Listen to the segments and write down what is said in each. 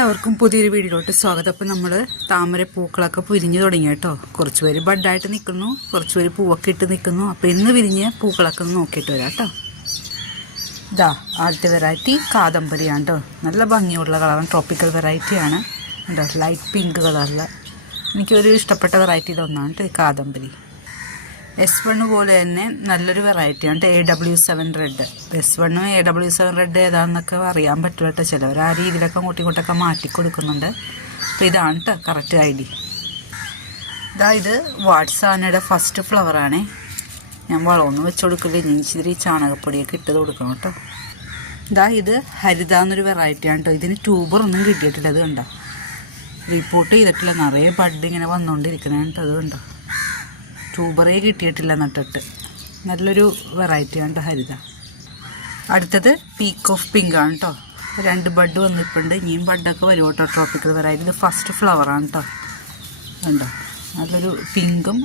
എല്ലാവർക്കും പുതിയൊരു വീഡിയോയിലോട്ട് സ്വാഗതം. അപ്പോൾ നമ്മൾ താമര പൂക്കളൊക്കെ വിരിഞ്ഞ് തുടങ്ങി കേട്ടോ. കുറച്ച് പേര് ബഡായിട്ട് നിൽക്കുന്നു, കുറച്ച് പേര് പൂവൊക്കെ ഇട്ട് നിൽക്കുന്നു. അപ്പോൾ ഇന്ന് വിരിഞ്ഞ പൂക്കളൊക്കെ ഒന്ന് നോക്കിയിട്ട് വരാം കേട്ടോ. ഇതാ ആദ്യത്തെ വെറൈറ്റി കാദംബരിയാണ് കേട്ടോ. നല്ല ഭംഗിയുള്ള കളറാണ്, ട്രോപ്പിക്കൽ വെറൈറ്റിയാണ്. എന്താ ലൈറ്റ് പിങ്ക് കളറിൽ എനിക്കൊരു ഇഷ്ടപ്പെട്ട വെറൈറ്റിയിൽ ഒന്നാണ് കേട്ടോ ഈ കാദംബരി. S1 പോലെ തന്നെ നല്ലൊരു വെറൈറ്റിയാണ് AW7 റെഡ്. S1ഉം AW7 റെഡ് ഏതാണെന്നൊക്കെ അറിയാൻ പറ്റില്ല കേട്ടോ. ചിലവർ ആ രീതിയിലൊക്കെ അങ്ങോട്ടും ഇങ്ങോട്ടൊക്കെ മാറ്റി കൊടുക്കുന്നുണ്ട്. അപ്പോൾ ഇതാണ് കേട്ടോ കറക്റ്റ് ഐഡി. ഇത് വാട്സാനയുടെ ഫസ്റ്റ് ഫ്ലവറാണേ. ഞാൻ വളമൊന്നും വെച്ച് കൊടുക്കില്ല, ഇനി ഇച്ചിരി ചാണകപ്പൊടിയൊക്കെ ഇട്ട് കൊടുക്കണം കേട്ടോ. ഇത് ഹരിത എന്നൊരു വെറൈറ്റിയാണ് കേട്ടോ. ഇതിന് ട്യൂബറൊന്നും കിട്ടിയിട്ടില്ല. അത് കണ്ടോ, റിപ്പോർട്ട് ചെയ്തിട്ടില്ല, നിറയെ ബഡ് ഇങ്ങനെ വന്നുകൊണ്ടിരിക്കുന്നതാണ് കേട്ടോ. അത് കണ്ടോ, ട്യൂബറേ കിട്ടിയിട്ടില്ല നട്ടിട്ട്. നല്ലൊരു വെറൈറ്റിയാണ് കേട്ടോ ഹരിത. അടുത്തത് പീക്ക് ഓഫ് പിങ്ക് ആണ് കേട്ടോ. 2 ബഡ് വന്നിട്ടുണ്ട്, ഇനിയും ബഡൊക്കെ വരും കേട്ടോ. Tropical variety. ഇത് ഫസ്റ്റ് ഫ്ലവറാണ് കേട്ടോ. കണ്ടോ, നല്ലൊരു പിങ്കും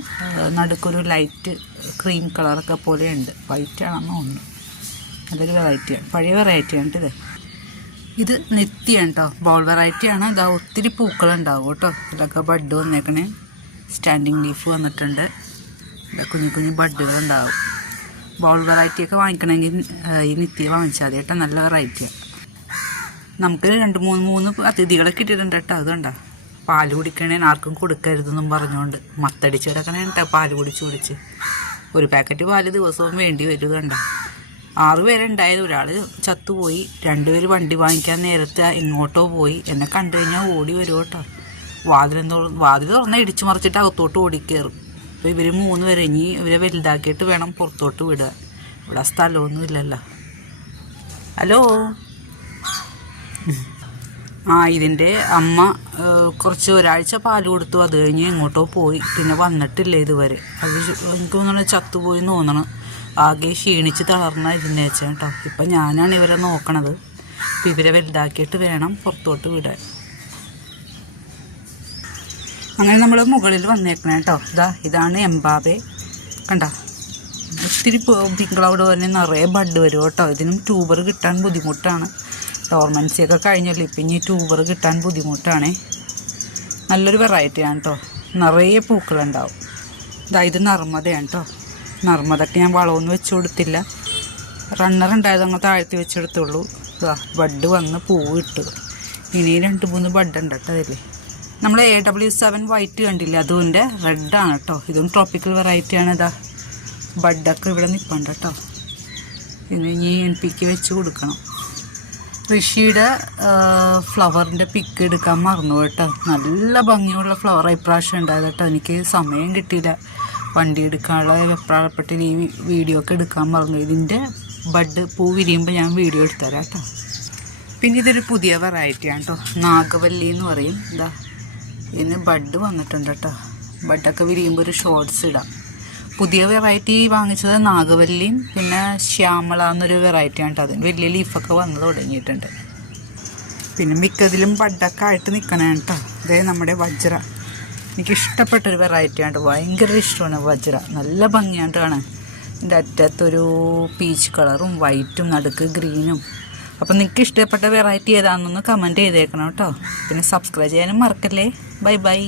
നടുക്കൊരു ലൈറ്റ് ക്രീം കളറൊക്കെ പോലെയുണ്ട്. വൈറ്റ് ആണെന്ന് തോന്നുന്നു. നല്ലൊരു വെറൈറ്റിയാണ്, പഴയ വെറൈറ്റിയാണ് ഇത് നിത്യമാണ് കേട്ടോ. ബോൾ വെറൈറ്റിയാണ്. ഒത്തിരി പൂക്കളുണ്ടാവും കേട്ടോ. ഇതൊക്കെ ബഡ് വന്നേക്കണേ. സ്റ്റാൻഡിങ് ലീഫ് വന്നിട്ടുണ്ട്. കുഞ്ഞു കുഞ്ഞു ബഡുകളുണ്ടാവും. ബോൾ വെറൈറ്റിയൊക്കെ വാങ്ങിക്കണമെങ്കിൽ ഈ നിത്യ വാങ്ങിച്ചാൽ മതി കേട്ടോ. നല്ല വെറൈറ്റിയാണ്. നമുക്ക് 2-3 അതിഥികളൊക്കെ ഇട്ടിട്ടുണ്ട് കേട്ടോ. അത് കണ്ടോ, പാല് കുടിക്കണേ ആർക്കും കൊടുക്കരുതെന്നും പറഞ്ഞുകൊണ്ട് മത്തടിച്ച് കിടക്കണേ കേട്ടോ. പാല് കുടിച്ച് ഒരു പാക്കറ്റ് പാല് ദിവസവും വേണ്ടി വരും. കണ്ടോ, 6 പേരുണ്ടായത്. ഒരാൾ ചത്തുപോയി. 2 പേര് വണ്ടി വാങ്ങിക്കാൻ നേരത്തെ എങ്ങോട്ടോ പോയി. എന്നെ കണ്ടു കഴിഞ്ഞാൽ ഓടി വരും കേട്ടോ. വാതിൽ തുറന്നാൽ ഇടിച്ചു മറിച്ചിട്ട് അകത്തോട്ട് ഓടിക്കയറും. അപ്പോൾ ഇവർ 3 പേരെ ഇനി ഇവരെ വലുതാക്കിയിട്ട് വേണം പുറത്തോട്ട് വിടുക. ഇവിടെ സ്ഥലമൊന്നും ഇല്ലല്ലോ. ഹലോ. ഇതിൻ്റെ അമ്മ കുറച്ച് ഒരാഴ്ച പാല് കൊടുത്തു. അത് കഴിഞ്ഞ് എങ്ങോട്ടോ പോയി, പിന്നെ വന്നിട്ടില്ല ഇതുവരെ. അത് എനിക്ക് തോന്നണ ചത്തുപോയി തോന്നണം. ആകെ ക്ഷീണിച്ച് തളർന്ന ഇരുന്നേച്ച കേട്ടോ. ഇപ്പം ഞാനാണ് ഇവരെ നോക്കണത്. അപ്പം ഇവരെ വലുതാക്കിയിട്ട് വേണം പുറത്തോട്ട് വിടാൻ. അങ്ങനെ നമ്മൾ മുകളിൽ വന്നേക്കണേ കേട്ടോ. ഇതാണ് എംബാബെ. കണ്ടോ, ഒത്തിരി പിങ്ക് ക്ലൗഡ് തന്നെ നിറയെ ബഡ് വരും കേട്ടോ. ഇതിനും ട്യൂബർ കിട്ടാൻ ബുദ്ധിമുട്ടാണ്. ഡോർമൻസിയൊക്കെ കഴിഞ്ഞല്ലോ, ഇപ്പം ഇനി ട്യൂബർ കിട്ടാൻ ബുദ്ധിമുട്ടാണേ. നല്ലൊരു വെറൈറ്റിയാണ് കേട്ടോ. നിറയെ പൂക്കളുണ്ടാവും. ഇത് നർമ്മദയാണ് കേട്ടോ. നർമ്മദയ്ക്ക് ഞാൻ വളമൊന്നും വെച്ച് കൊടുത്തില്ല. റണ്ണർ ഉണ്ടായത് അങ്ങ് താഴ്ത്തി വെച്ചെടുത്തുള്ളൂ. ബഡ് വന്ന് പൂവ് ഇട്ടു. ഇനി 2-3 ബഡ് ഉണ്ട് കേട്ടോ അതിൽ. നമ്മൾ AW7 വൈറ്റ് കണ്ടില്ല, അതുകൊണ്ട് റെഡാണ് കേട്ടോ. ഇതും ട്രോപ്പിക്കൽ വെറൈറ്റിയാണ്. ബഡൊക്കെ ഇവിടെ നിൽപ്പുണ്ട് കേട്ടോ. ഇനി NPK വെച്ച് കൊടുക്കണം. ഋഷിയുടെ ഫ്ലവറിൻ്റെ പിക്ക് എടുക്കാൻ മറന്നു കേട്ടോ. നല്ല ഭംഗിയുള്ള ഫ്ലവർ ഇപ്രാവശ്യം ഉണ്ടായത് കേട്ടോ. എനിക്ക് സമയം കിട്ടിയില്ല വണ്ടി എടുക്കാനുള്ള. വെപ്രാളപ്പെട്ട ഈ വീഡിയോ ഒക്കെ എടുക്കാൻ മറന്നു. ഇതിൻ്റെ ബഡ് പൂ വിരിയുമ്പോൾ ഞാൻ വീഡിയോ എടുത്തരാം കേട്ടോ. പിന്നെ ഇതൊരു പുതിയ വെറൈറ്റിയാണ് കേട്ടോ. നാഗവല്ലി എന്ന് പറയും. ഇതിന് ബഡ് വന്നിട്ടുണ്ട് കേട്ടോ. ബഡൊക്കെ വിരിയുമ്പോൾ ഒരു ഷോർട്സ് ഇടാം. പുതിയ വെറൈറ്റി വാങ്ങിച്ചത് നാഗവല്ലിയും പിന്നെ ശ്യാമള എന്നൊരു വെറൈറ്റിയാണ് കേട്ടോ. അതിന് വലിയ ലീഫൊക്കെ വന്ന് തുടങ്ങിയിട്ടുണ്ട്. പിന്നെ മിക്കതിലും ബഡൊക്കെ ആയിട്ട് നിൽക്കണേ കേട്ടോ. നമ്മുടെ വജ്ര എനിക്കിഷ്ടപ്പെട്ടൊരു വെറൈറ്റിയാണ്. ഭയങ്കര ഇഷ്ടമാണ് വജ്ര. നല്ല ഭംഗിയാണ് കാണാൻ. ഇതിൻ്റെ അറ്റത്തൊരു പീച്ച് കളറും വൈറ്റും നടുക്ക് ഗ്രീനും. അപ്പം നിങ്ങൾക്ക് ഇഷ്ടപ്പെട്ട വെറൈറ്റി ഏതാണെന്നൊന്ന് കമൻറ്റ് ചെയ്തേക്കണം കേട്ടോ. പിന്നെ സബ്സ്ക്രൈബ് ചെയ്യാനും മറക്കല്ലേ. Bye bye.